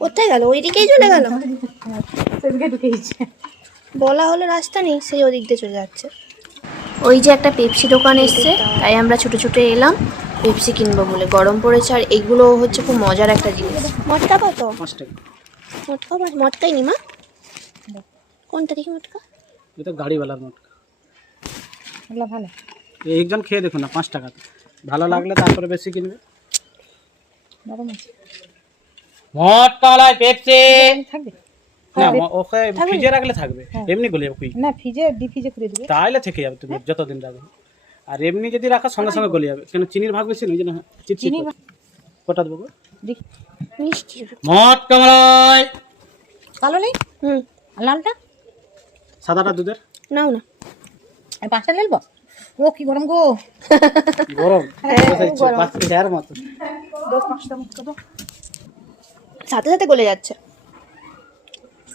কোথায় গেল? ওই দিকেই চলে গেল। সেদিকে ঢুকে গেছে। বলা হলো রাস্তা নেই, সেই ওদিক দিয়ে চলে যাচ্ছে। ওই যে একটা পেপসি দোকান এসছে, তাই আমরা ছুটে ছুটে এলাম পেপসি কিনবো বলে। গরম পড়েছে আর এগুলো হচ্ছে খুব মজার একটা জিনিস। মটকা কত? 5 টাকা। মটকা মটকাই নি মা, কোনটা দেখি মটকা? এটা গাড়িওয়ালার মটকা। এগুলো ভালো। একজন খেয়ে দেখুন না, 5 টাকা। ভালো লাগলে তারপরে বেশি কিনবে। নরম আছে। মটকালায় পেপসি থাকবে না, ওকে ফ্রিজে রাখলে থাকবে, এমনি গলে যাবে। না, ফ্রিজে ডিপ ফ্রিজে করে দিবে। তাইলে থেকে যাবে তুমি যতদিন রাখবে। আর এমনি যদি রাখো সঙ্গে সঙ্গে গলে যাবে, কেন চিনির ভাগ বেশি নেই, না চিনি কটা দেবো দেখি মিষ্টি। মটকালায়। কালো নেই? আর লালটা? সাদাটা দুধের। নাও না। আর 5টা নেলবো? ও কি গরম গো। গরম বাচ্চা মতো। 10-5টা মত কত? সাথে সাথে গলে যাচ্ছে।